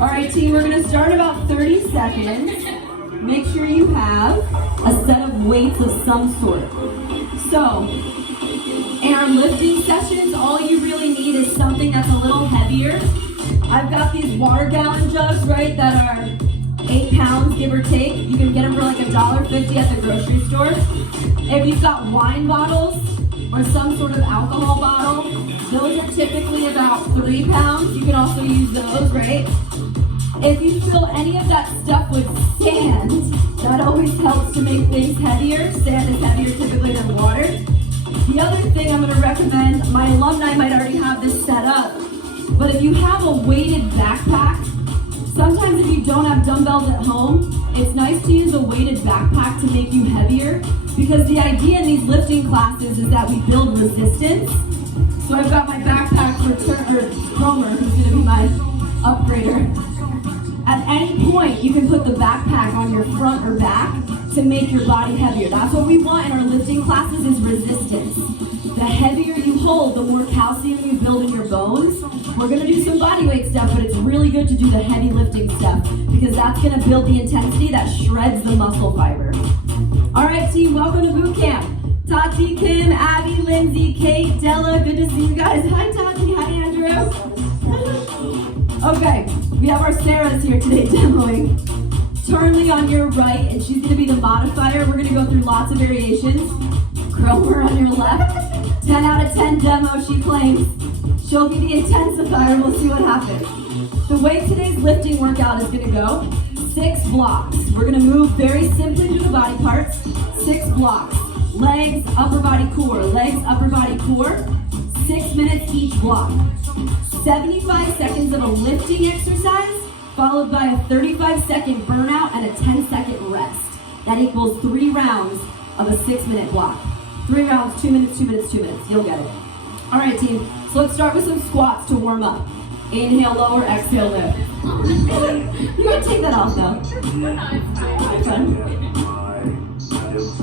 All right, team, we're gonna start in about 30 seconds. Make sure you have a set of weights of some sort. So, in our lifting sessions, all you really need is something that's a little heavier. I've got these water gallon jugs, right, that are 8 pounds, give or take. You can get them for like $1.50 at the grocery store. If you've got wine bottles or some sort of alcohol bottle, those are typically about 3 pounds. You can also use those, right? If you fill any of that stuff with sand, that always helps to make things heavier. Sand is heavier typically than water. The other thing I'm going to recommend, my alumni might already have this set up, but if you have a weighted backpack, sometimes if you don't have dumbbells at home, it's nice to use a weighted backpack to make you heavier, because the idea in these lifting classes is that we build resistance. So I've got my backpack for Cromer, who's going to be my upgrader. At any point, you can put the backpack on your front or back to make your body heavier. That's what we want in our lifting classes, is resistance. The heavier you hold, the more calcium you build in your bones. We're gonna do some body weight stuff, but it's really good to do the heavy lifting stuff because that's gonna build the intensity that shreds the muscle fiber. All right, team, welcome to boot camp. Tati, Kim, Abby, Lindsay, Kate, Della, good to see you guys. Hi, Tati, hi, Andrew. Okay, we have our Sarahs here today demoing. Turnley on your right, and she's gonna be the modifier. We're gonna go through lots of variations. Cromer on your left. 10 out of 10 demo, she claims. She'll be the intensifier, we'll see what happens. The way today's lifting workout is gonna go, 6 blocks. We're gonna move very simply through the body parts. 6 blocks. Legs, upper body core, legs, upper body core. 6 minutes each block. 75 seconds of a lifting exercise, followed by a 35-second burnout and a 10-second rest. That equals 3 rounds of a 6-minute block. 3 rounds, 2 minutes, 2 minutes, 2 minutes. You'll get it. All right, team. So let's start with some squats to warm up. Inhale, lower, exhale, lift. You gotta take that off, though.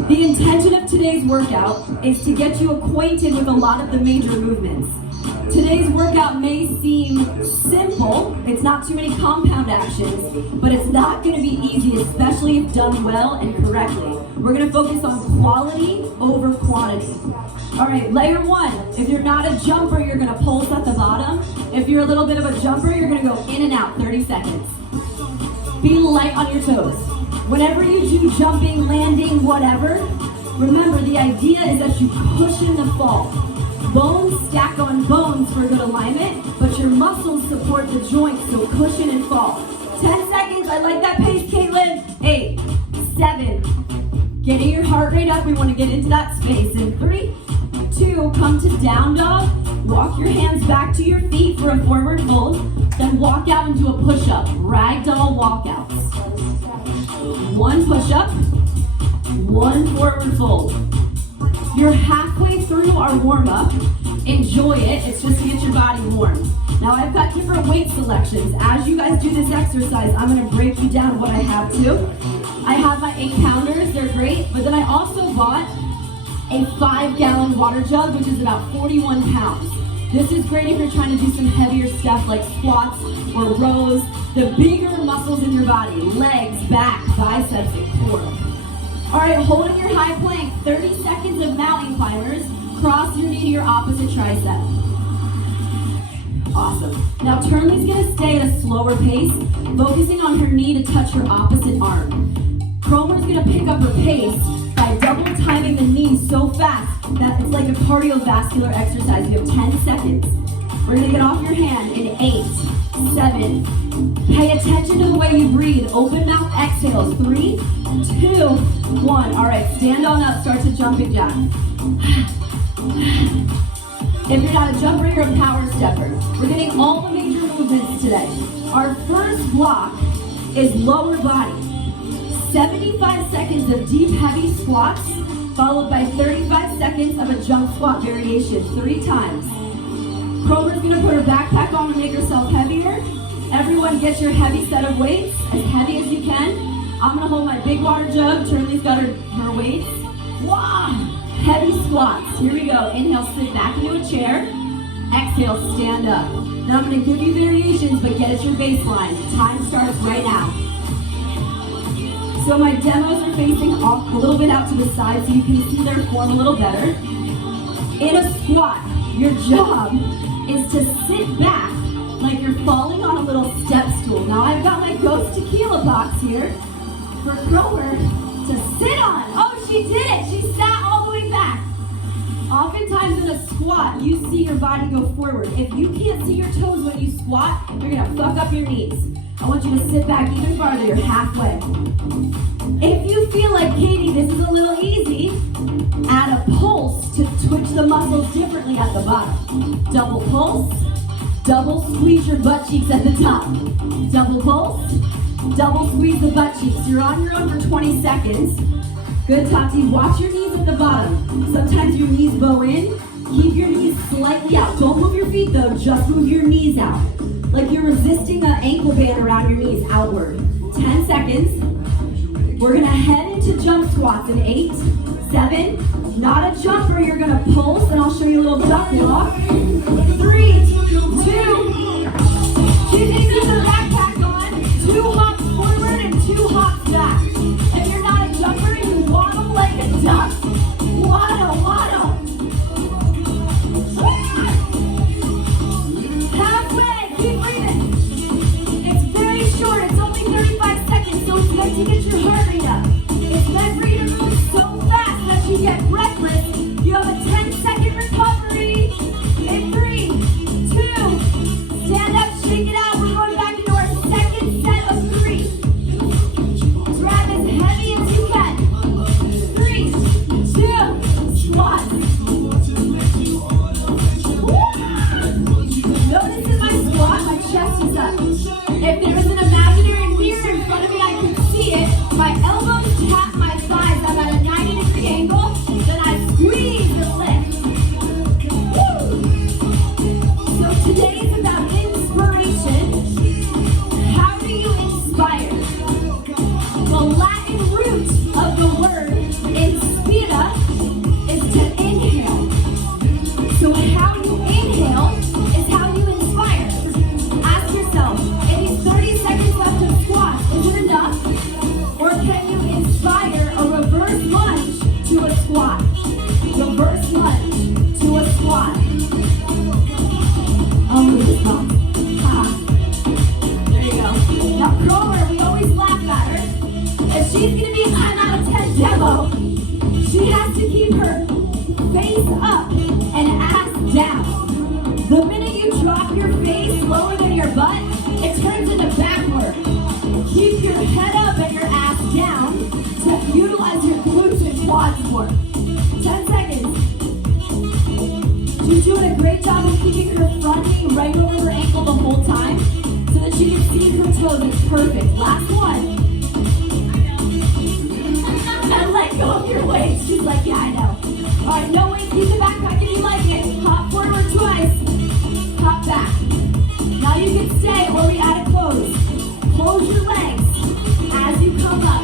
The intention of today's workout is to get you acquainted with a lot of the major movements. Today's workout may seem simple, it's not too many compound actions, but it's not going to be easy, especially if done well and correctly. We're going to focus on quality over quantity. All right, layer 1. If you're not a jumper, you're going to pulse at the bottom. If you're a little bit of a jumper, you're going to go in and out 30 seconds. Be light on your toes. Whenever you do jumping, landing, whatever, remember the idea is that you cushion the fall. Bones stack on bones for good alignment, but your muscles support the joints, so cushion and fall. 10 seconds, I like that pace, Caitlin. 8, 7, getting your heart rate up, we want to get into that space. In 3, 2, come to down dog, walk your hands back to your feet for a forward fold, then walk out into a push-up, ragdoll walkouts. 1 push-up, 1 forward fold. You're halfway through our warm-up. Enjoy it. It's just to get your body warm. Now I've got different weight selections. As you guys do this exercise, I'm going to break you down what I have too. I have my 8-pounders. They're great. But then I also bought a 5-gallon water jug, which is about 41 pounds. This is great if you're trying to do some heavier stuff like squats or rows. The bigger muscles in your body, legs, back, biceps, and core. All right, holding your high plank, 30 seconds of mountain climbers. Cross your knee to your opposite tricep. Awesome. Now Turnley's gonna stay at a slower pace, focusing on her knee to touch her opposite arm. Cromer's gonna pick up her pace by double timing the knee so fast that it's like a cardiovascular exercise. You have 10 seconds. We're gonna get off your hand in 8, 7. Pay attention to the way you breathe. Open mouth exhales. 3, 2, 1. All right, stand on up. Start to jumping jack. If you're not a jumper, you're a power stepper. We're getting all the major movements today. Our first block is lower body. 75 seconds of deep, heavy squats, followed by 35 seconds of a jump squat variation, 3 times. Cromer's gonna put her backpack on to make herself heavier. Everyone get your heavy set of weights, as heavy as you can. I'm gonna hold my big water jug. Turnley's got her weights. Wow! Heavy squats. Here we go. Inhale, sit back into a chair. Exhale, stand up. Now I'm going to give you variations, but get at your baseline. Time starts right now. So my demos are facing off a little bit out to the side so you can see their form a little better. In a squat, your job is to sit back like you're falling on a little step stool. Now I've got my ghost tequila box here for Cromer to sit on. Oh, she did it. She sat all the way back. Oftentimes in a squat, you see your body go forward. If you can't see your toes when you squat, you're gonna fuck up your knees. I want you to sit back even farther, you're halfway. If you feel like, Katie, this is a little easy, add a pulse to twitch the muscles differently at the bottom. Double pulse, double squeeze your butt cheeks at the top. Double pulse, double squeeze the butt cheeks. You're on your own for 20 seconds. Good, Tati. Watch your knees at the bottom. Sometimes your knees bow in. Keep your knees slightly out. Don't move your feet though, just move your knees out. Like you're resisting an ankle band around your knees outward. 10 seconds. We're gonna head into jump squats in 8, 7, not a jumper, you're gonna pulse, and I'll show you a little duck walk. 3, 2, keep things with the backpack on. 2 hops forward and 2 hops back. If you're not a jumper, you waddle like a duck. Waddle, waddle. Halfway, keep breathing. It's very short, it's only 35 seconds, so it's meant to get your heart rate up. It's meant for you to move so fast that you get breathless. You have a 10-second recovery. In 3, 2, stand up, shake it out. We're going back into our second set of 3. Grab as heavy as you can. 3, 2, squat. Notice in my squat, my chest is up. If there was an imaginary mirror in front of me, I could see it. My elbows tap my thighs. I'm at a 90-degree angle. Then I squeeze and lift. Woo! So today is about inspiration. How do you inspire? The Latin root of the word inspira is to inhale. So how you inhale is how you inspire. Ask yourself, in these 30 seconds left of squats, is it enough? Or can you inspire a reverse lunge to a squat? Reverse lunge to a squat. Oh, this one. There you go. Now, Cromer, we always laugh at her. If she's going to be a 9 out of 10 demo, she has to keep her face up and ass down. The minute you drop your face lower than your butt, it turns into backward. Keep your head up and your ass down to utilize your glutes and quads more. 10 seconds. She's doing a great job of keeping her front knee right over her ankle the whole time so that she can see her toes. It's perfect. Last one. And let go of your weight. She's like, yeah, I know. All right, no weight. Keep the backpack if you like it. Hop forward twice. Hop back. Now you can stay or we add a close. Close your legs as you come up.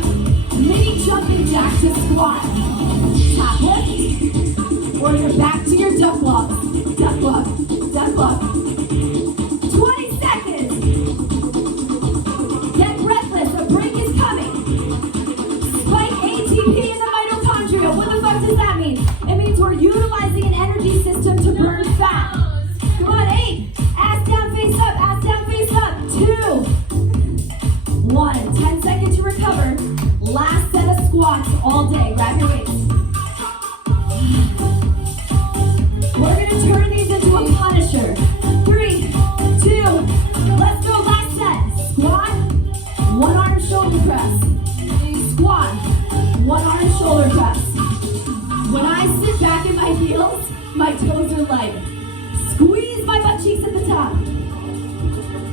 Mini jumping jack to squat. Top lift. Or you're back to your duck walk. Duck walk. Duck walk. 20 seconds. Get breathless. A break is coming. Spike ATP in the mitochondria. What the fuck does that mean? It means we're utilizing an energy system to burn fat. Come on, 8. Ass down, face up. Ass down, face up. 2, 1. 10 seconds to recover. Last set of squats all day. Grab your weights. We're going to turn these into a punisher. 3, 2, let's go. Last set. Squat, 1 arm shoulder press. Squat, 1 arm shoulder press. When I sit back in my heels, my toes are light. Squeeze my butt cheeks at the top.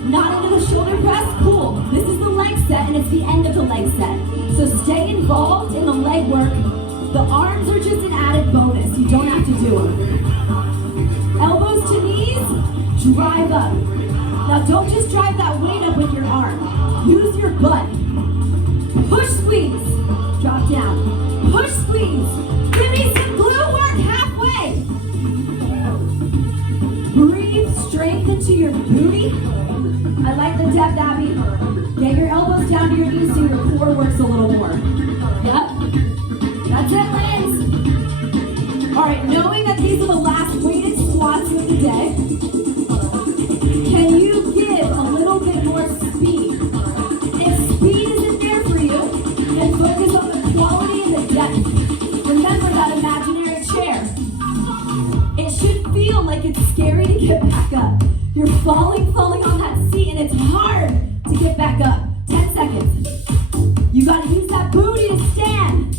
Not into the shoulder press? Cool. This is the leg set and it's the end of the leg set. So stay involved in the leg work. The arms are just an added bonus. You don't have to do them. Elbows to knees, drive up. Now don't just drive that weight up with your arm. Use your butt. Push, squeeze. Drop down. Push, squeeze. Give me some glute work halfway. Breathe, strength, and to your booty. I like the depth, Abby. Get your elbows down to your knees so your core works a little more. Yep. That's it, Liz. All right, knowing that these are the last weighted squats of the day, can you give a little bit more speed? If speed isn't there for you, then focus on the quality and the depth. Remember that imaginary chair. It should feel like it's scary to get back up. You're falling on that seat, and it's hard to get back up. 10 seconds. You gotta use that booty to stand.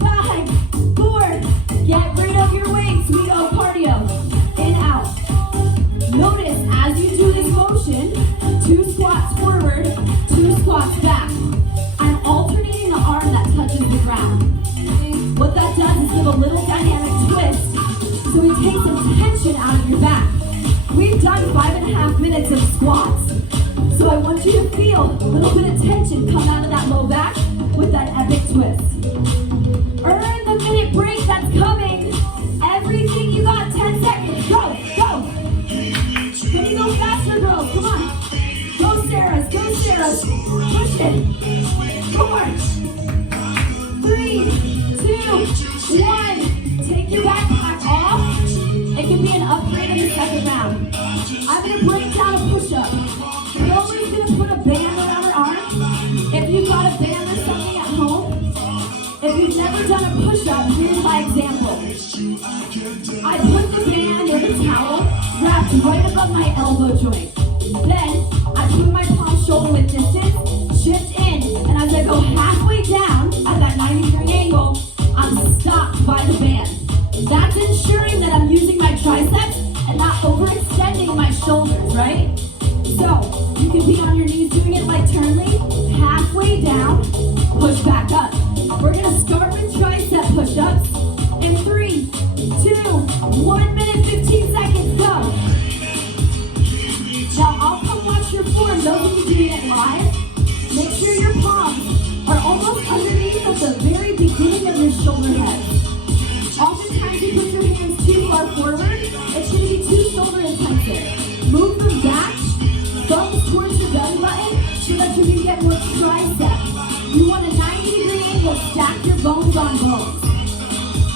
5, 4, get rid of your weights. We go cardio. In, out. Notice as you do this motion, 2 squats forward, 2 squats back. I'm alternating the arm that touches the ground. What that does is give a little dynamic twist, so it takes some tension out of your back. We've done 5.5 minutes of squats, so I want you to feel a little bit of tension come out of that low back with that epic twist. Earn the minute break that's coming. Everything you got, 10 seconds. Go, go. Can you go faster, girls? Come on. Go, Sarahs. Go, Sarahs. Push it. 4, 3, 2, 1. Take your backpack off. It can be an upgrade in the second round. I'm going to break down a push-up. Nobody's going to put a band around her arm. If you've got a band or something at home, if you've never done a push-up, here's my example. I put the band or the towel wrapped right above my elbow joint. Then I put my palm shoulder width distance, shift in, and as I go halfway down at that 90-degree angle, I'm stopped by the band. That's ensuring that I'm using my triceps and not overextending my shoulders, right? So, you can be on your knees doing it like turn lead, halfway down, push back up. We're gonna start with tricep push-ups in 3, 2, 1 minute, 15 seconds, go. Now, I'll come watch your form, those of you doing it live. Make sure your palms are almost underneath at the very beginning of your shoulder head. Oftentimes you put your hands too far forward, it's going to be too shoulder intensive. Move them back, thumbs towards your belly button so that you can get more triceps. You want a 90-degree angle, stack your bones on bones.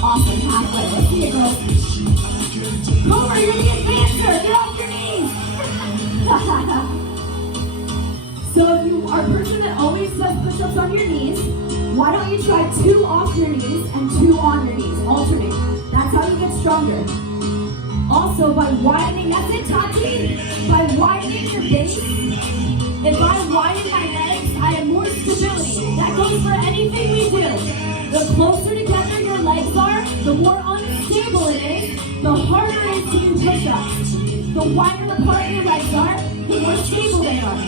Awesome, halfway. Let's see it, girls. Cobra, you're the advancer. Get off your knees. So if you are a person that always does push-ups on your knees, why don't you try 2 off your knees and 2 on your knees? Alternate. That's how you get stronger. Also, by widening, that's it, Tati. By widening your base, if I widen my legs, I have more stability. That goes for anything we do. The closer together your legs are, the more unstable it is, the harder it is to do push-ups. The wider apart your legs are, the more stable they are.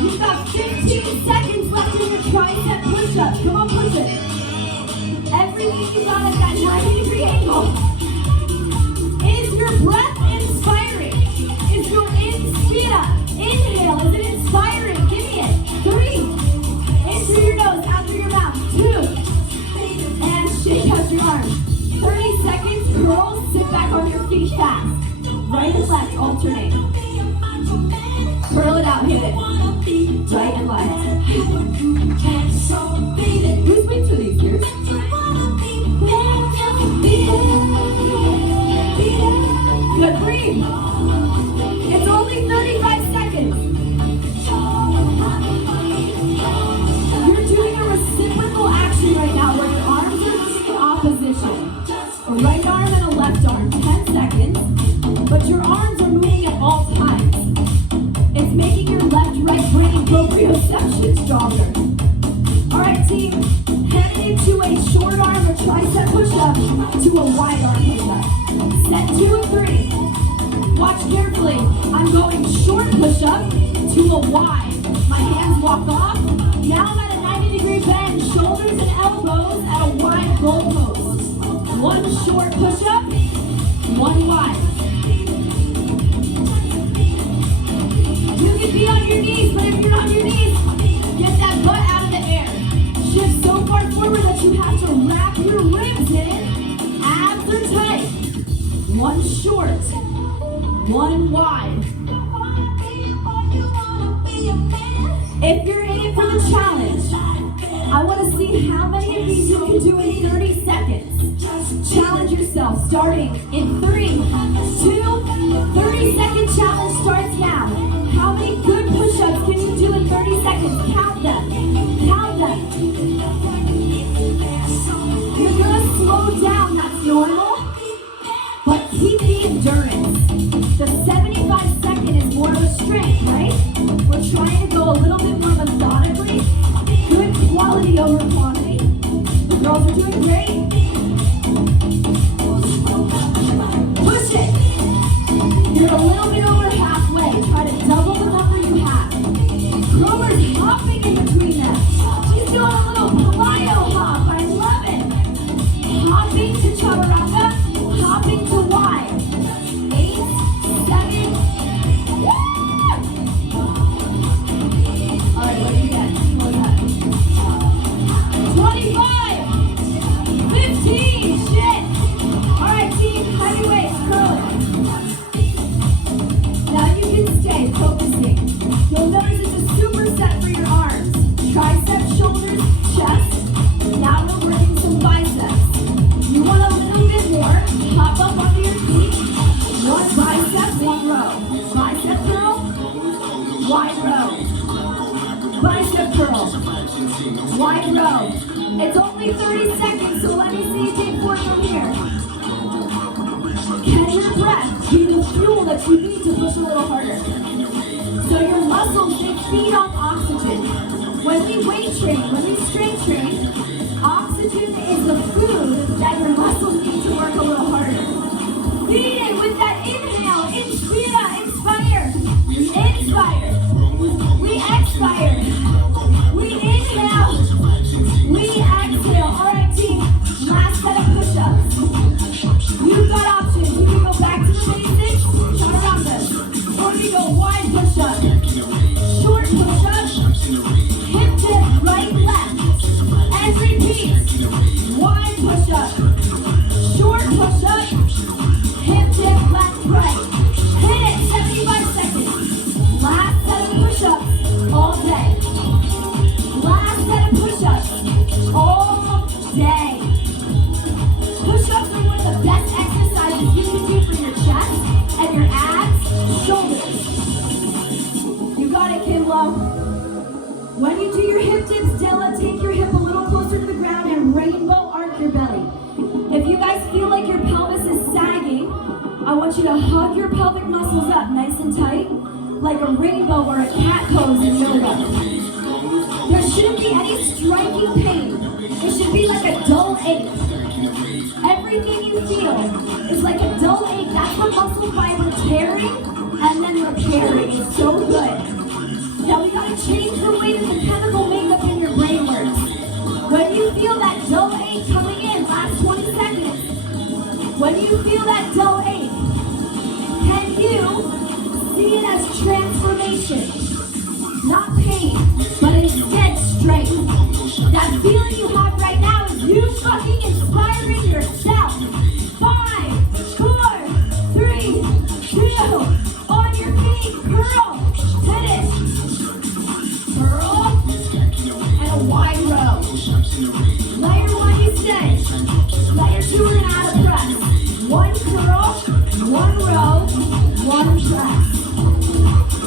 You've got 15 seconds left in your tricep push-ups. Come on, push it. Everything you got at that 90-degree angle. Is your breath inspiring? Is your inhale, is it inspiring? Give me it. 3. In through your nose, out through your mouth. 2. And shake out your arms. 30 seconds, curl, sit back on your feet fast. Right and left, alternate. Curl it out, hit it. Right and left. Whose weights are these, yours? Good, breathe. It's only 35 seconds. You're doing a reciprocal action right now where your arms are moving in opposition. A right arm and a left arm, 10 seconds. But your arms are moving at all times. It's making your left-right brain proprioception stronger. Alright team, heading into a short arm or tricep push-up to a wide arm push-up. Set 2 and 3. Watch carefully. I'm going short push-up to a wide. My hands walk off. Now I'm at a 90-degree bend, shoulders and elbows at a wide goalpost. 1 short push-up, 1 wide. You can be on your knees, but if you're on your knees, get that butt out of the air. Shift so far forward that you have to wrap your ribs in. Abs are tight. 1 short, 1 wide. If you're in it for the challenge, I want to see how many of these you can do in 30 seconds. Challenge yourself, starting in 3, 2, 30-second challenge starts now. How many good push-ups can you do in 30 seconds? Count them. Count them. You're going to slow down, that's normal. But keep the endurance. The 75-second is more of a strength, right? We're trying to go a little bit more methodically. Good quality over quantity. The girls are doing great. Push it. You're a little bit over halfway. Try to double the number you have. Grover's hopping in between them. She's doing a little plyo hop. I love it. Hopping to chaturanga, hopping to Y. 8, 7. Woo! All right, what do you get? What is that? 25, 15, shit. All right, team, heavyweights, curling. Now you can stay focusing. You'll notice it's a superset for your arms. Triceps, shoulders, chest. Now we're working some biceps. You want a little bit more, hop up onto your feet. One bicep, one row. Bicep curl, wide row. Bicep curl, wide row. It's only 30 seconds, so let me see you take 4 from here. Can your breath be the fuel that you need to push a little harder? So your muscles, they feed on oxygen. When we weight train, when we strength train, oxygen is the food that your muscles need to work a little harder. Feed it with that inhale, inspira, inspire. We inspire. We expire. We inhale. We exhale. All right, team. Last set of push-ups. You've got options. You can go back to the basics, chaturanga, or you go wide push-up, short push-up, hip dip, right, left, and repeat. Wide push-up, short push-up, hip dip, left, right. Hit it, 75 seconds. Last set of push-ups all day. Last set of push-ups all day. Push-ups are one of the best exercises you can do for your chest and your abs, shoulders. You got it, Kimlo. When you do your hip dips, Della, take your hip a little closer to the ground and rainbow arch your belly. If you guys feel like your pelvis is sagging, I want you to hug your pelvic muscles up nice and tight, like a rainbow or a cat pose in yoga. There shouldn't be any striking pain. It should be like a dull ache. Everything you feel is like a dull ache. That's what muscle fiber tearing and then repairing. It's so good. Now we gotta change the way that the chemical makeup in your brain works. When you feel that dull ache coming in, last 20 seconds. When you feel that dull ache, can you see it as transformation? Not pain, but instead strength. That feeling you have right now is you fucking inspiring yourself. 5, 4, 3, 2, on your feet, curl, hit it. Curl, and a wide row. Layer 1, you stay. Layer 2, we're gonna add a press. 1 curl, 1 row, 1 press.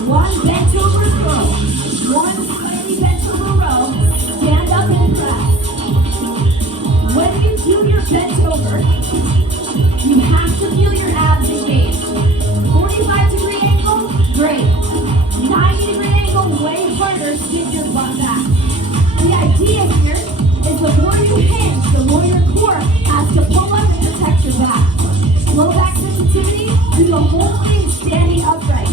1 bent over curl, 1 slightly bent over row, stand up and press. When you do your bent over, you have to feel your abs engaged. 45-degree angle, great. 90-degree angle, way harder, stick your butt back. The idea here is the more you hinge, the more your core has to pull up and protect your back. Low back sensitivity, do the whole thing standing upright.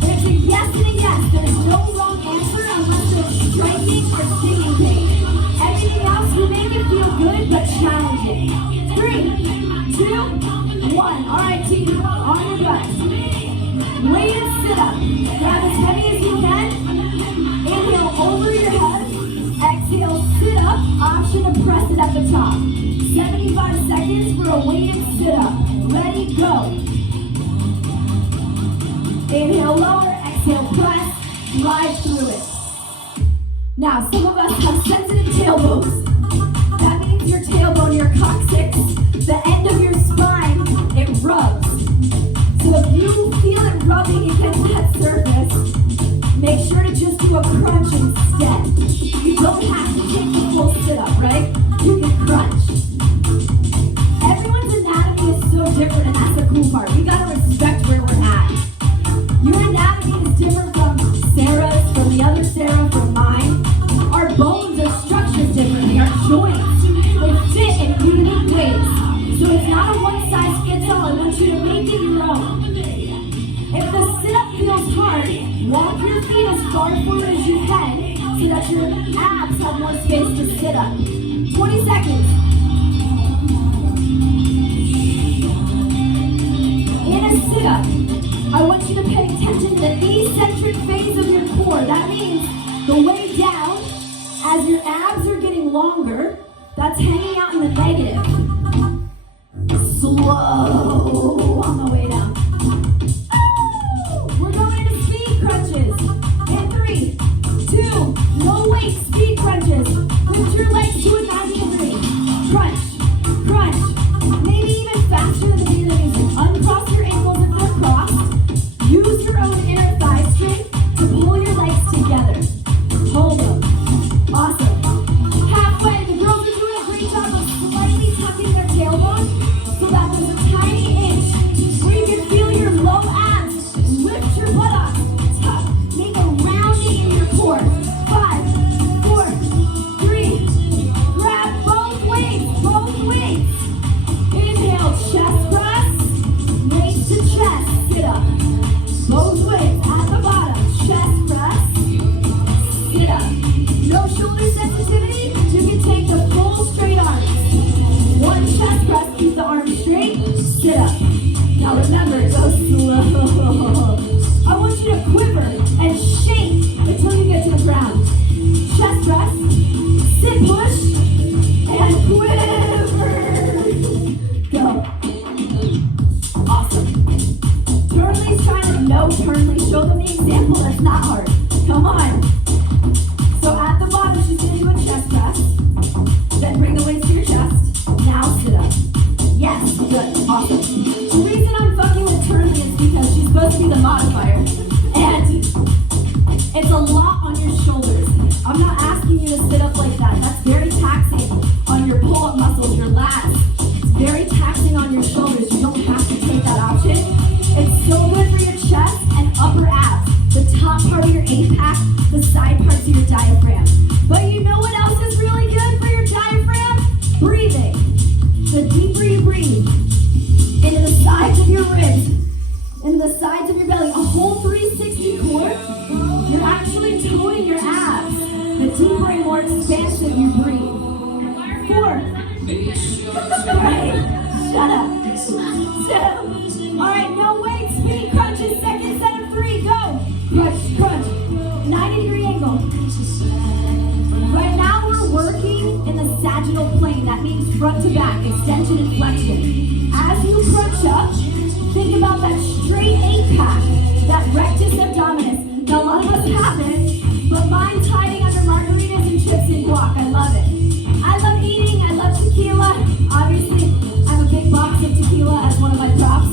There's a yes and a yes. There is no wrong answer unless there's striking or stinging pain. Everything else will make it feel good but challenging. 3, 2, 1. All right, team, on your butts. Weighted sit-up. Grab as heavy as you can. Inhale over your head. Exhale, sit up. Option to press it at the top. 75 seconds for a weighted sit-up. Ready, go. Inhale lower, exhale press. slide through it. Now, some of us have sensitive tailbones. That means your tailbone, your coccyx, the end of your spine, it rubs. So if you feel it rubbing against that surface, make sure to just do a crunch instead. You don't have to take the full sit-up, right? You can crunch. Everyone's anatomy is so different, and that's the cool part. We gotta respect where we're at. Your anatomy is different from Sarah's, from the other Sarah, from mine. Our bones are structured differently. Our joints, they fit in unique ways. So it's not a one-size-fits-all. I want you to make it your own. If the sit-up feels hard, walk your feet as far forward as you can so that your abs have more space to sit up. 20 seconds. In a sit-up, I want you to pay attention to the eccentric phase of your core. That means the way down, as your abs are getting longer, that's hanging out in the negative. Slow on the way down. We're going into speed crunches. In 3, 2, no weight, speed crunches. Lift your legs to a 90 degree. Crunch, crunch. Maybe even faster than the beat of the music. Uncross your ankles if they're crossed. Use your own inner thigh strength to pull your legs together. Hold them. Awesome. Halfway, the girls are doing a great job of slightly tucking their tailbone so that there's a tiny inch where you can feel your low abs. Lift your buttocks. Tuck. Make a rounding in your core. 5, 4, 3. Grab both weights. Both weights. Inhale, chest press. Waist to chest. Sit up. Both weights at the bottom. Chest press. Sit up. No shoulder sensitivity. You can take the full straight arms. One chest press. Keep the arms straight. Sit up. Now remember, go slow. I want you to quiver and shake until you get to the ground. Chest press. Sit push. And quiver. Go. Awesome. Turnley's trying to no Turnley. Show them the example. That's not hard. Come on. So at the bottom, she's going to do a chest press. Then bring the weights to your chest. Now sit up. Yes, good. Awesome. The reason I'm fucking with Turnley is because she's supposed to be the modifier. And it's a lot on your shoulders. I'm not asking you to sit up like that. That's very taxing on your pull-up muscles, your lats. It's very taxing on your shoulders. You don't have to take that option. It's so good for your chest and upper abs. The top part of your APAC, the side parts of your diaphragm. But you know what else is really good for your diaphragm? Breathing. The deeper you breathe, into the sides of your ribs, into the sides of your belly, a whole 360 core, you're actually toning your abs. The deeper and more expansive you breathe. 4. Alright, shut up. 2. Alright, no weight, speed crunches, second set of 3, go. Crunch, crunch, 90 degree angle. Right now we're working in the sagittal plane. That means front to back, extension and flexion. As you crunch up, think about that straight 8-pack, that rectus abdominis. Now a lot of us have it, but mine's hiding under margaritas and chips and guac. I love it. I love eating, I love tequila. Obviously, I have a big box of tequila as one of my props.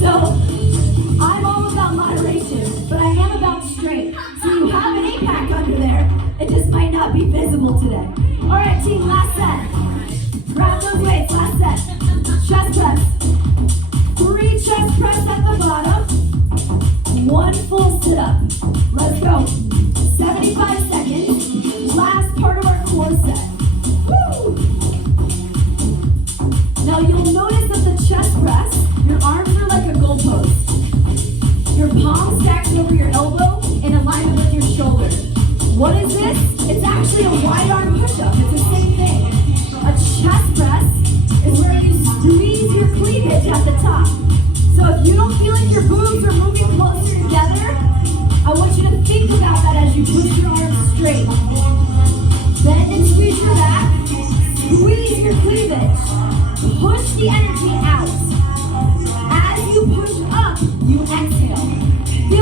So, I'm all about moderation, but I am about strength. So you have an 8-pack under there. It just might not be visible today. All right, team, last set. Grab those weights, last set. Chest press. 3 chest press at the bottom. 1 full sit-up. Let's go. 75 seconds. Last part of our core set. Woo! Now you'll notice that the chest press, your arms are like a goalpost. Your palm stacks over your elbow in alignment with your shoulder. What is this? It's actually a wide arm push-up. It's the same thing. A chest press is where you squeeze your cleavage at the top. So if you don't feel like your boobs are moving closer together, I want you to think about that as you push your arms straight. Bend and squeeze your back. Squeeze your cleavage. Push the energy out. As you push up, you exhale. Feel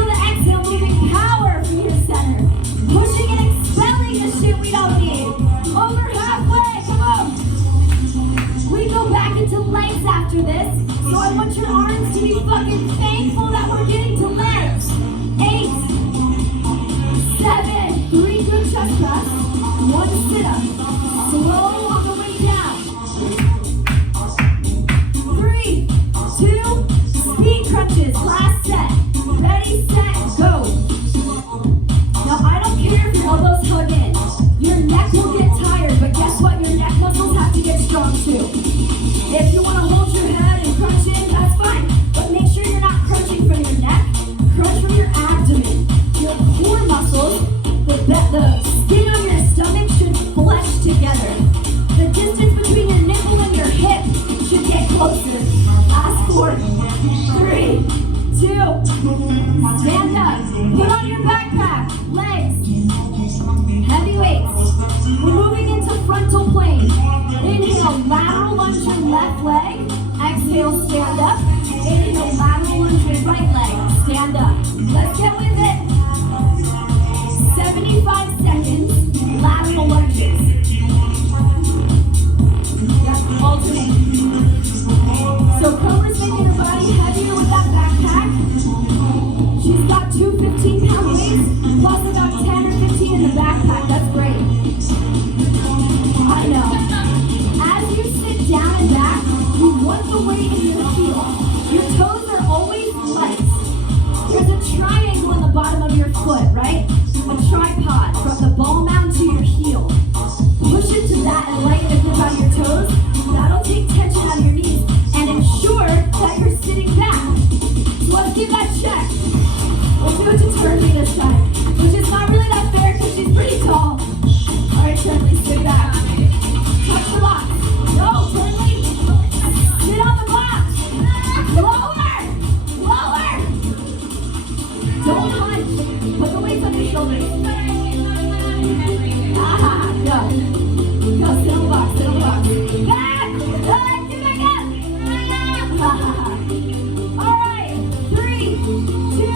legs, heavy weights. We're moving into frontal plane. Inhale, lateral lunge your left leg. Exhale, stand up. Inhale, lateral lunge your right leg. Stand up. Let's get with it. 75 seconds, lateral lunges. Yep, alternate. So Cobra's making her body heavier with that backpack. She's got two 15-pound weights, plus about 10 or 15 in the backpack. That's great. I know. As you sit down and back, you want the weight in your heel. Your toes are always flexed. There's a triangle in the bottom of your foot, right? A tripod from the ball mound to your heel. Push into that and lighten the grip on your toes. That'll take tension out of your knees and ensure that you're sitting back. So let's give that check. We'll do it to Turnley this time, which is not really that fair because she's pretty tall. All right, Turnley, sit back. Touch the box. No, Turnley. Sit on the box. Lower. Lower. Don't hunch. Put the weights on your shoulders. Ah, go. Go, sit on the box. Sit on the box. Back. Get back up. All right. 3, 2,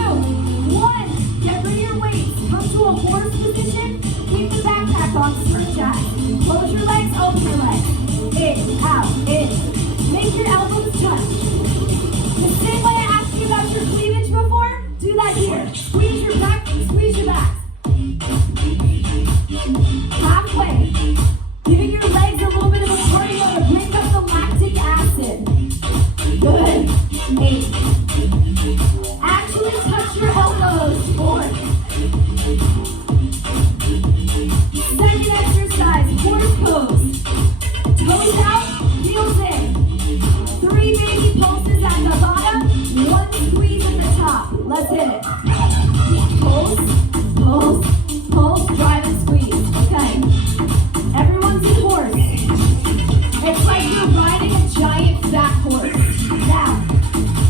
1. Get rid of your weights. Come to a horse position. Keep the backpack on. Sprint jack. Close your legs. Open your legs. In, out, in. Make your elbows touch. The same way I asked you about your cleavage before, do that here. Squeeze your back, squeeze your back. Halfway. Giving your legs a little bit of a cardio to break up the lactic acid. Good. 8. Actually touch your elbows. 4. Second exercise, horse pose. Toes out, heels in. 3 baby pulses at the bottom, 1 squeeze at the top. Let's hit it. Pulse, pulse, pulse, drive and squeeze. Okay. Everyone's in horse. It's like you're riding a giant fat horse. Now,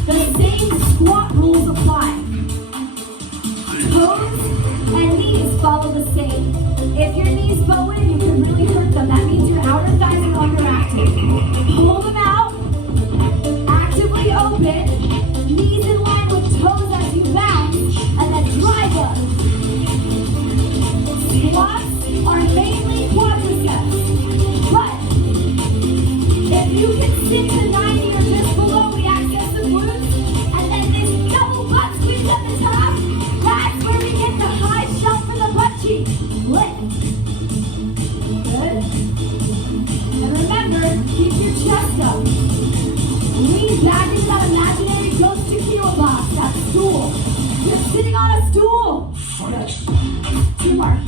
the same squat rules apply. Toes and knees follow the same. If your knees bow in, you can really hurt them. That means your outer thighs are underactive. Pull them out. Actively open. Knees in line with toes as you bounce. And then drive up. Squats are mainly quadriceps. But if you can sit to 90 or just below, we access the glutes. And then this double butt squeeze at the top. That's where we get the high shelf for the butt cheek. Lift. Good. And remember, keep your chest up. Lean back into that imaginary 𝐿𝐴 box, that stool. You're sitting on a stool. Good. 2 more.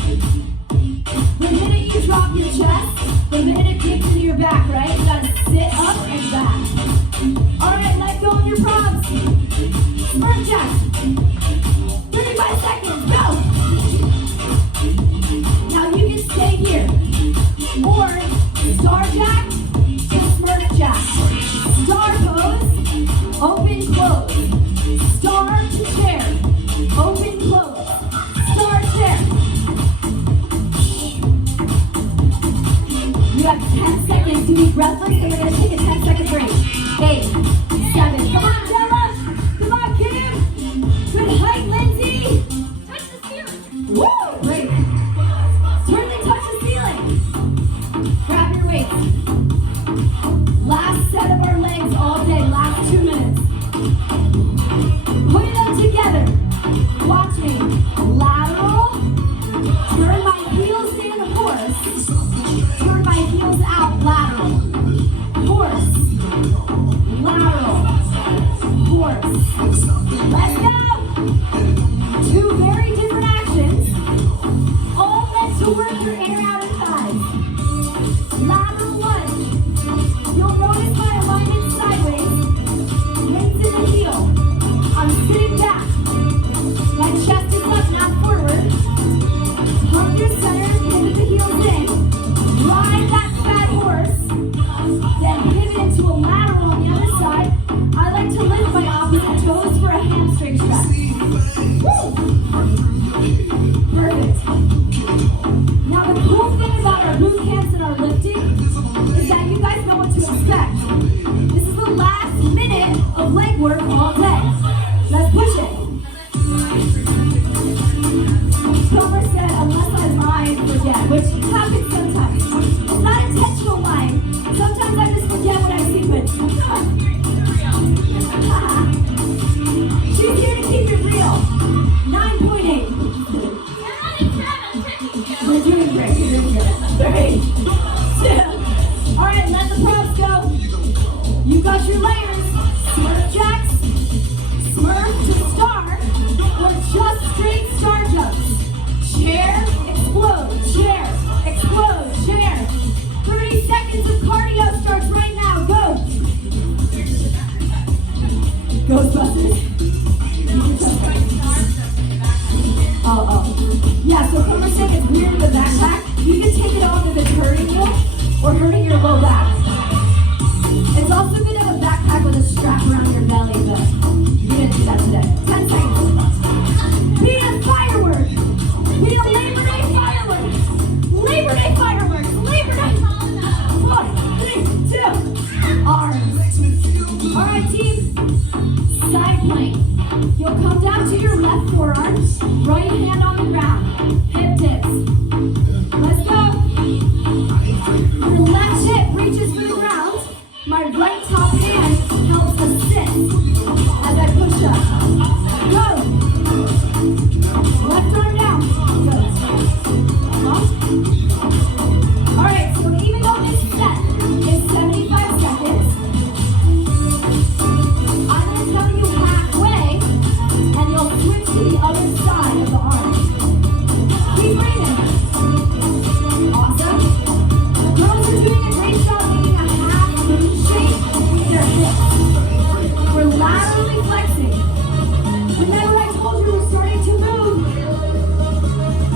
The minute you drop your chest, the minute it kicks into your back, right? You gotta sit up and back. All right, let go of your props. Sprint jack. 35 seconds, go. Now you can stay here. Or star jack to smurf jack. Star pose, open, close. Star to chair, open, close. Star chair. You have 10 seconds to be breathless, and we're going to take a 10-second break. 8, 7, come on, Della. Come on, Kim. Good height, Lindsay. Touch the ceiling. Woo, great. Totally touch the ceiling. Grab your weights. Last set of our legs all day, last 2 minutes. Put them together. Watch me. Lateral. Turn my heels in, horse. Turn my heels out, lateral. Horse. Lateral. Horse. Let's go. 2 very different actions. All meant to work your inner outer thighs. Lateral lunge. You'll notice my alignment sideways. Weights in the heel. I'm sitting back. My chest is up, not forward. Hug your center, pivot the heels in. Ride that fat horse. Then pivot into a lateral on the other side. I like to lift my opposite toes for a hamstring stretch. Woo! Perfect. Now the cool thing about our boot camps and our lifting is that you guys know what to expect. This is the last minute of leg work all day. Let's push it. Comer said, unless I lie and forget, which happens sometimes. It's not intentional lying. Sometimes I just forget what I see, but she's here to keep it real. 9.8. We're doing great. You're doing good. 3, 2. All right, let the props go. You got your layers. Smurf jacks, smurf to star, or just straight star jumps. Chair, explode, chair, explode, chair. 30 seconds of cardio starts right now. Go. Ghostbusters. Oh. Yeah, so Comer saying it's weird with the backpack. You can take it off if it's hurting you or hurting your low back. It's also good to have a backpack with a strap around your belly, but we didn't do that today. 10 seconds. Be a firework. Be a Labor Day firework. Labor Day fireworks. Labor Day. 1, 3, 2. Arms. All right, team. Side plank. You'll come down to your left forearm, right hand on the ground, hip dips. Let's go. Your left hip reaches for the ground. My right top hand helps assist as I push up. Go. Left arm down. Go. All right, so even though this set is 75 seconds, I'm going to tell you halfway, and you'll switch to the other side of the arm. Keep breathing. Awesome. The girls are doing a great job making a half moon shape with their hips. We're laterally flexing. Remember I told you we're starting to move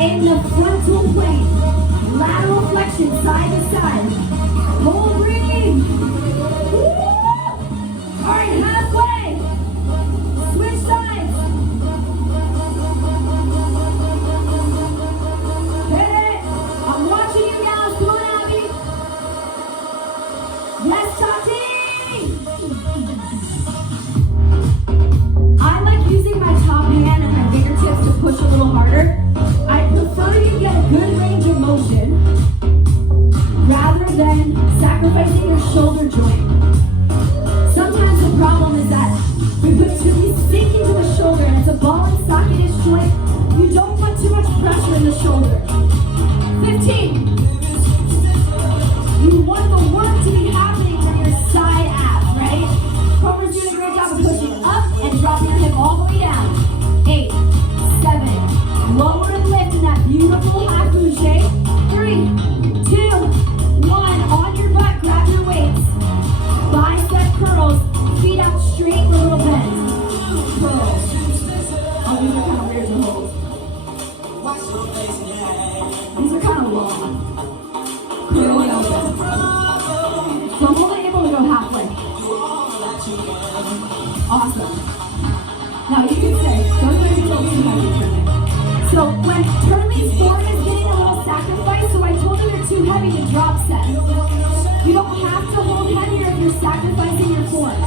in the frontal plane. Lateral flexion, side to side. Hold, breathe. Woo! All right, halfway. Switch sides. Hit it. I'm watching you guys. Come on, Abby. Yes, Tati. I like using my top hand and my fingertips to push a little harder. I prefer you get a good range of motion rather than sacrificing your shoulder joint. Sometimes the problem is that we sink into the shoulder and it's a ball and socket-ish joint. You don't put too much pressure in the shoulder. 15. You want the work to be happening from your side abs, right? Comer's doing a great job of pushing up and dropping your hip all the way down. 8, 7. Lower and lift in that beautiful half moon shape. 3, 2, 1. On your butt, grab your weights. Bicep curls. Feet out straight with a little bend. Curls. Oh, these are kind of weird to hold. These are kind of long. Curl and open. So I'm only able to go halfway. Awesome. Now you can say, don't let me go too heavy for me. So when Turley's form is getting a little sacrifice, so I told her you're too heavy to drop set. You don't have to hold heavier if you're sacrificing your form.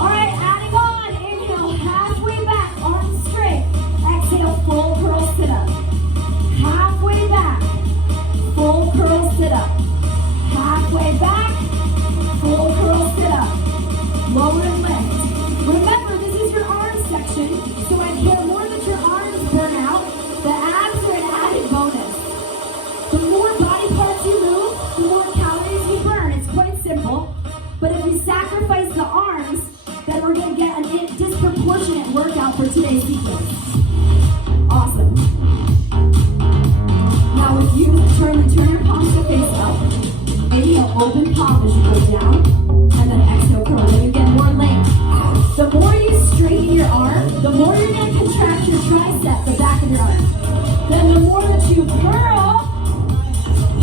All right, adding on. Inhale, halfway back, arms straight. Exhale, full curl sit up. Halfway back, full curl sit up. Halfway back, full curl sit up. Lower and lift. Remember, this is your arm section, so I care more that your arms burn out. The abs are an added bonus. The more body parts you move, the more calories you burn. It's quite simple. But if we sacrifice the arms, then we're going to get a disproportionate workout for today's sequence. Awesome. Now if you turn your palms to face up, inhale, open palm as you go down, and then exhale, curl. Then you get more length. The more you straighten your arm, the more you're going to contract your tricep, the back of your arm. Then the more that you curl,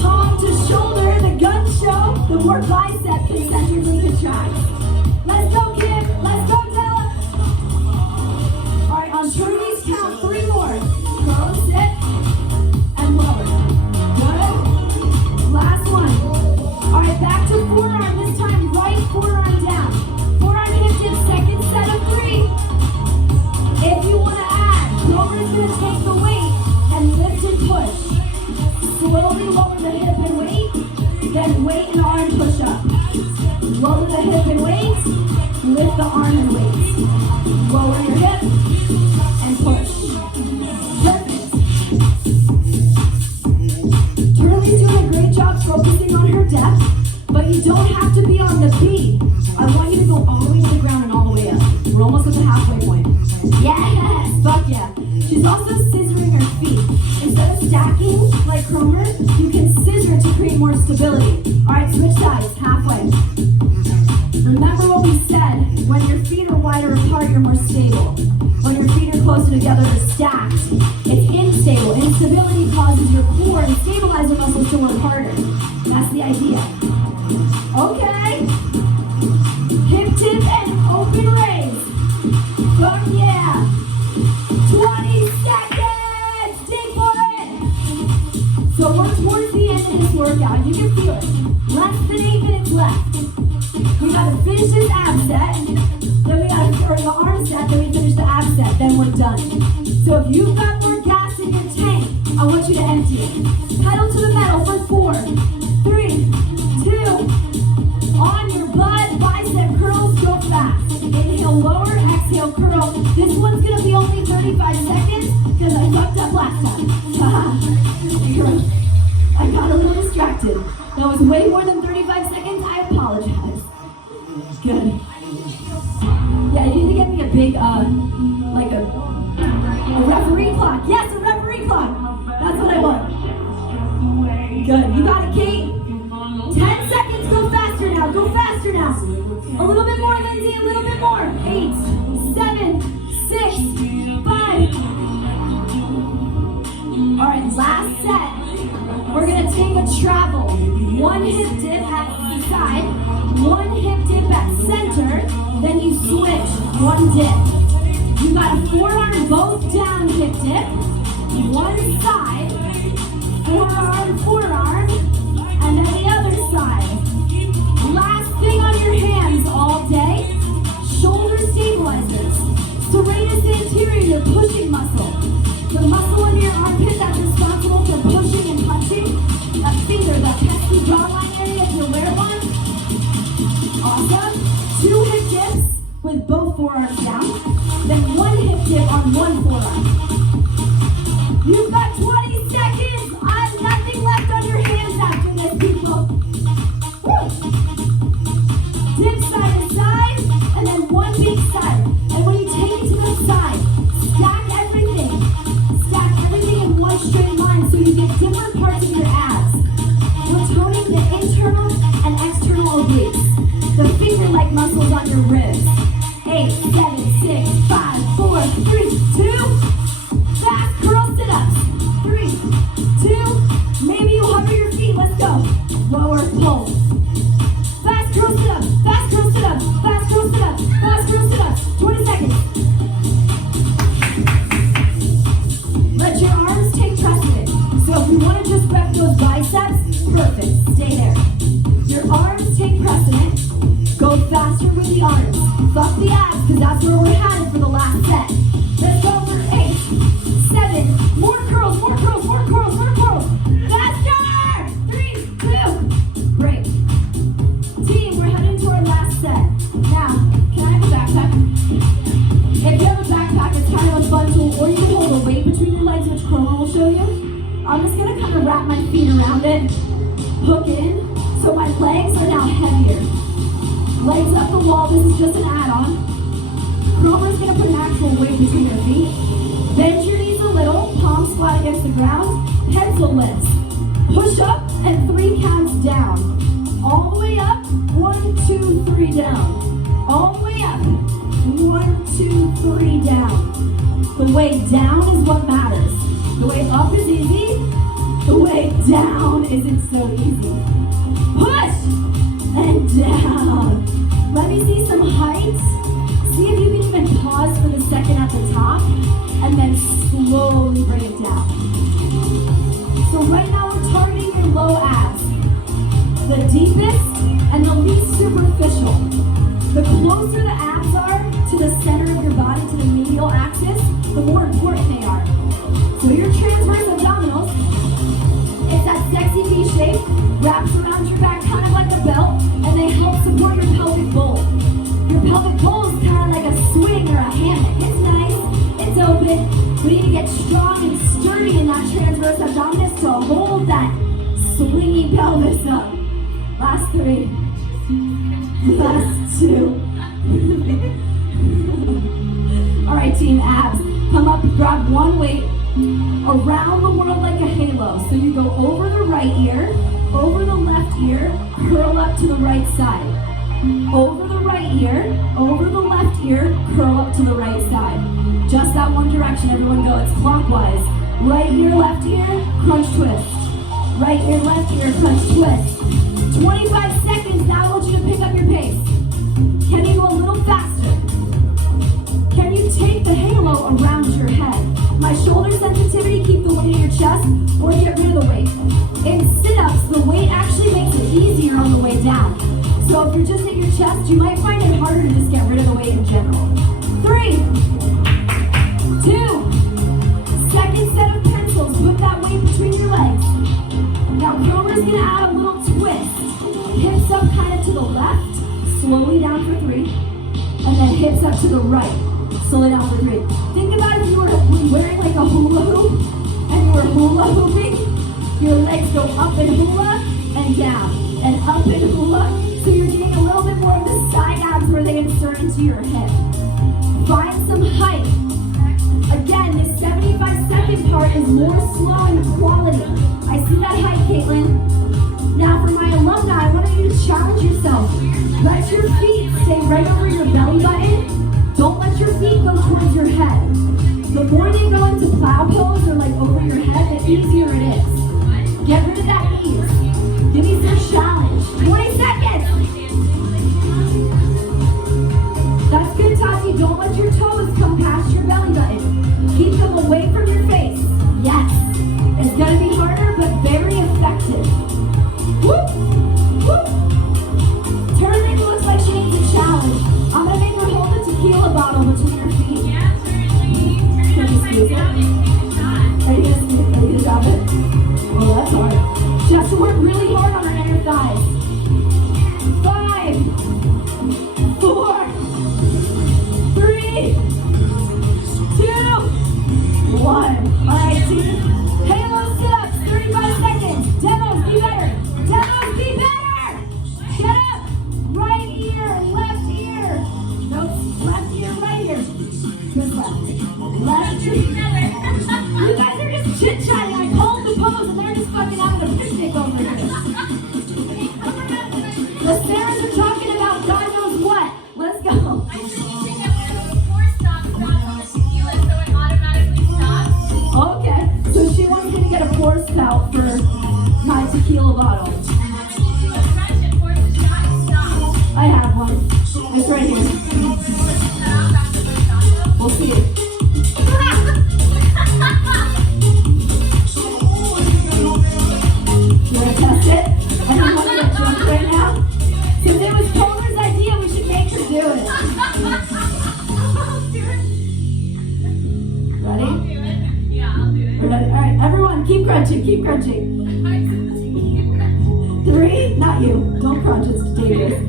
palm to shoulder, the gun show, the more bicep concentrically contracts. Let's go, Kim. Let's go, Della. All right, on Turley's count, 3 more. Curl. the hip and wait, then weight and arm push up. Lower the hip and wait, lift the arm and wait. Lower your hip and push. Perfect. Turley's doing a great job focusing on her depth, but you don't have to be on the beat. I want you to go all the way to the ground and all the way up. We're almost at the halfway point. Yes, fuck yeah. She's also scissoring her feet. Instead of stacking like Cromer, you can scissor to create more stability. All right, switch sides, halfway. Remember what we said, when your feet are wider apart, you're more stable. When your feet are closer together or stacked, it's unstable. Instability causes your core and stabilizer muscles to work harder. That's the idea. Okay. Hip dip and open raise. Fuck yeah. 20 seconds. Dig for it. So we're towards the end of this workout. You can feel it. Less than 8 minutes left. We gotta finish this ab set, then we gotta, or the arm set, then we finish the ab set, then we're done. So if you've got more gas in your tank, I want you to empty it. Pedal to the metal for 4, 3, 2, on your butt, bicep curls, go fast. Inhale, lower, exhale, curl. This one's gonna be only 35 seconds, because I fucked up last time. I got a little distracted. That was way more than 35 seconds, I apologize. Good. Yeah, you need to get me a big, like a referee clock. Yes, a referee clock. That's what I want. Good. You got it, Kate? 10 seconds. Go faster now. Go faster now. A little bit more, Lindsay. A little bit more. 8, 7, 6, 5. All right, last set. We're going to take a travel. 1 hip dip at the side, 1 hip dip at center, then you switch, 1 dip. You got a forearm both down hip dip, 1 side, forearm, and then the other side. Last thing on your hands all day, shoulder stabilizers. Serratus anterior, your pushing muscle. The muscle in your armpit that's responsible for pushing and punching. That finger, that pesky jawline area if you wear one. Awesome. 2 hip dips with both forearms down. Then 1 hip dip on 1 forearm. You've got 20 seconds. I have nothing left on your hands after this, people. Woo. Dip side to side, and then 1 big side. And when you take it to the side, stack everything. Stack everything in one straight line so you get different parts of your abs. We're toning the internal and external obliques. The finger-like muscles on your ribs. 8, 7, 6, 5, 4, 3, 2. Fast curl sit-ups. 3, 2. Maybe you hover your feet. Let's go. Lower pull. Fast curl sit-ups. Fast curl sit-ups. Fast curl sit-ups. Fast curl sit-ups. 20 seconds. Let your arms take precedent. So if you want to just rep those biceps, perfect. Stay there. Your arms take precedent. Go faster with the arms. Fuck the abs, because that's where we're headed for the last set. Let's go for 8, 7. More curls, more curls, more curls, more curls. Faster! 3, 2. Great. Team, we're heading to our last set. Now, can I have a backpack? If you have a backpack, it's kind of a fun tool, or you can hold a weight between your legs, which Chroma will show you. I'm just going to kind of wrap my feet around it, hook in, so my legs are now heavier. Legs up the wall, this is just an add-on. Chroma's going to put an actual weight between your feet. Bend your knees a little, palms flat against the ground, pencil lifts. Push up and 3 counts down. All the way up, 1, 2, 3 down. All the way up, 1, 2, 3 down. The way down is what matters. The way up is easy. The way down isn't so easy. Push and down. Let me see some heights. See if you can even pause for the second at the top and then slowly bring it down. So right now we're targeting your low abs. The deepest and the least superficial. The closer the abs are to the center of your body, to the medial axis, the more important they are. So your transverse abdominals, it's that sexy V shape. bit. We need to get strong and sturdy in that transverse abdominis to hold that swingy pelvis up. Last 3. Last 2. All right, team abs. Come up, grab one weight around the world like a halo. So you go over the right ear, over the left ear, curl up to the right side. Over the right ear, over the left ear, curl up to the right side. Just that one direction, everyone go. It's clockwise. Right ear, left ear, crunch twist. Right ear, left ear, crunch twist. 25 seconds, now I want you to pick up your pace. Can you go a little faster? Can you take the halo around your head? My shoulder sensitivity, keep the weight in your chest or get rid of the weight. In sit-ups, the weight actually makes it easier on the way down. So if you're just at your chest, you might find it harder to just get rid of the weight in general. 3, 2, second set of pencils, put that weight between your legs. Now Grover's gonna add a little twist. Hips up kind of to the left, slowly down for 3, and then hips up to the right. Slowly down for 3. Think about if you were wearing like a hula hoop and you were hula hooping. Your legs go up and hula and down and up and hula. So you're getting a little bit more of the side abs where they insert into your hip. Find some height. Again, this 75-second part is more slow in quality. I see that height, Caitlin. Now for my alumni, I want you to challenge yourself. Let your feet stay right over your belly button. Don't let your feet go towards your head. The more they go into plow pose or like over your head, the easier it is. Get rid of that ease. Give me some challenge. 20 seconds. That's good, Tati. Don't let your toes come past your belly button. Keep them away from your face. Yes. It's going to be harder, but very effective. Woo! Woo! Turning looks like she needs a challenge. I'm going to make her hold the tequila bottle between her feet. Yeah, certainly. Can you squeeze it? Are you going to grab it? Oh, that's hard. She has to work really hard on her inner thighs. 5, 4, 3, 2, 1. All right, team. Halo sit-ups, 35 seconds. Demos, be better. Demos, be better. Get up. Right ear, left ear. Nope, left ear, right ear. Good left. Left ear. You guys are just chit-chatting. I called the pose and they're just fucking having a picnic over here. The Sarahs are talking about God knows what. Let's go. I think that one of those four stops dropped on the tequila, so it automatically stops. Okay, so she wants me to get a pour spout for my tequila bottle. And then you do a crunch and force a shot and stop. I have one. It's right here. We'll see. You want to test it? I don't want to get drunk right now. Since it was Polar's idea, we should make her do it. Ready? Yeah, I'll do it. We're ready. All right, everyone, keep crunching, keep crunching. 3, not you. Don't crunch, it's dangerous.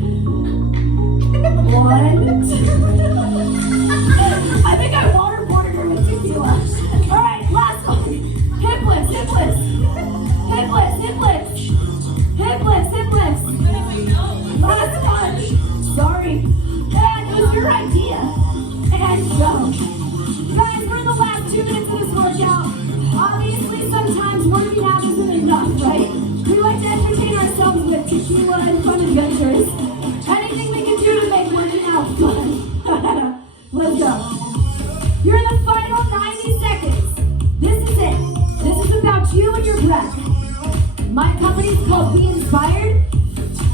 1, 2. I think I waterboarded her with tequila. All right, last one. Hip lifts, hip lifts. Hip lifts, hip lifts. Hip lifts, hip lifts. Last one. Sorry. And it was your idea. And go. Guys, we're in the last 2 minutes of this workout. Obviously, sometimes working out isn't enough, right? We like to entertain ourselves with tequila and fun adventures. Anything we can do to make working out fun. Let's go. You're in the final 90 seconds. This is it. This is about you and your breath. My company is called Be Inspired.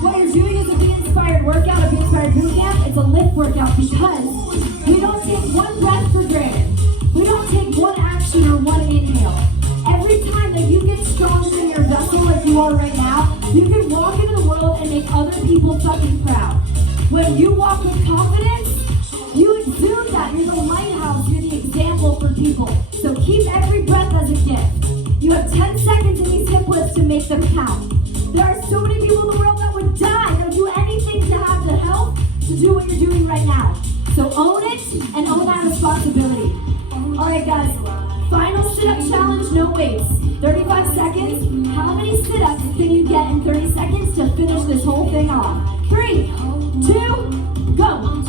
What you're doing is a Be Inspired workout, a Be Inspired Bootcamp. It's a lift workout because we don't take one breath for granted. We don't take one action or one inhale. Every time that you get stronger in your vessel like you are right now, you can walk into the world and make other people fucking proud. When you walk with confidence, you exude that. You're the lighthouse. You're the example for people. So keep every breath as a gift. You have 10 seconds in these hip lifts to make them count. There are so many people in the world that would die. They'll do anything to have the help to do what you're doing right now. So own it and own that responsibility. All right. right, guys. Final sit-up challenge, no weights. 35 seconds. How many sit-ups can you get in 30 seconds to finish this whole thing off? 3, 2, go.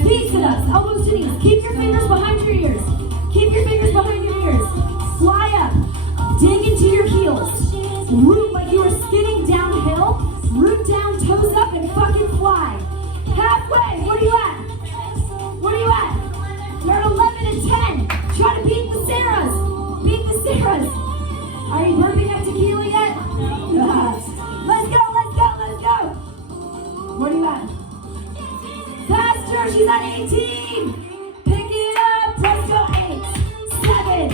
Speed sit-ups, elbows to knees. Keep your fingers behind your ears. Keep your fingers behind your ears. Fly up. Dig into your heels. Root like you are skinning downhill. Root down, toes up, and fucking fly. Halfway, where are you at? Where are you at? You're at 11 and 10. Try to beat the Sarahs. Beat the Sarahs. Are you burping up tequila yet? Let's go, let's go, let's go. Where are you at? Faster, she's at 18. Pick it up, let's go. 8, 7,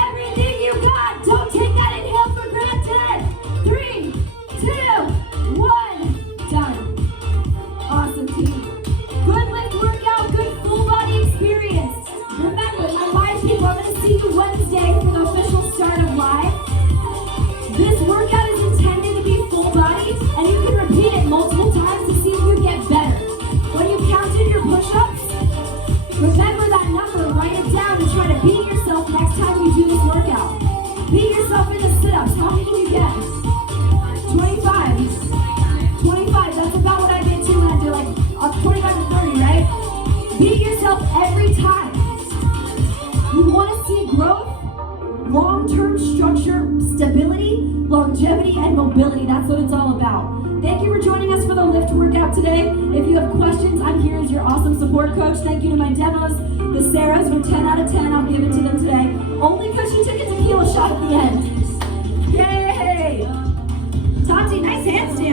everything you got. Don't take that inhale for granted. 3, 2, 1, done. Awesome, team. Good lift workout, good full body experience. Remember, my live people, I'm going to see you Wednesday for the official start of live. This workout is intended to be full body, and you can repeat it multiple times to see if you get better. When you counted your push-ups, remember that number, write it down, and try to beat yourself next time you do this workout. Beat yourself in the sit-ups. How many can you get? 25. 25, that's about what I get to when I do like 25 to 30, right? Beat yourself every time. You want to see growth, long-term structure, stability, longevity, and mobility. That's what it's all about. Thank you for joining us for the lift workout today. If you have questions, I'm here as your awesome support coach. Thank you to my demos, the Sarahs, for 10 out of 10. I'll give it to them today. Only